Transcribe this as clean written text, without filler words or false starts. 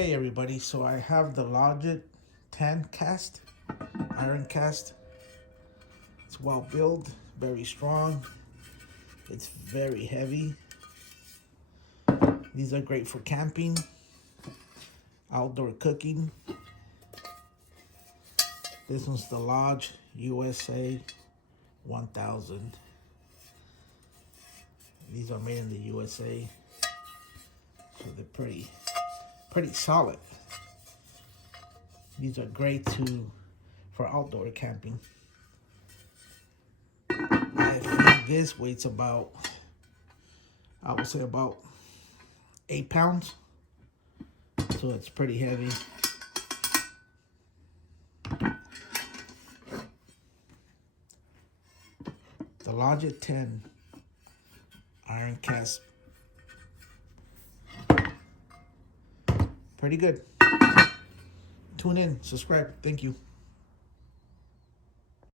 Hey everybody, so I have the Logic 10 cast, iron cast. It's well built, very strong. It's very heavy. These are great for camping, outdoor cooking. This one's the Lodge USA 1000. These are made in the USA, so they're pretty solid. These are great for outdoor camping. I think this weighs about, I would say about 8 pounds. So it's pretty heavy. The Logic 10 iron cast. Pretty good. Tune in, subscribe. Thank you.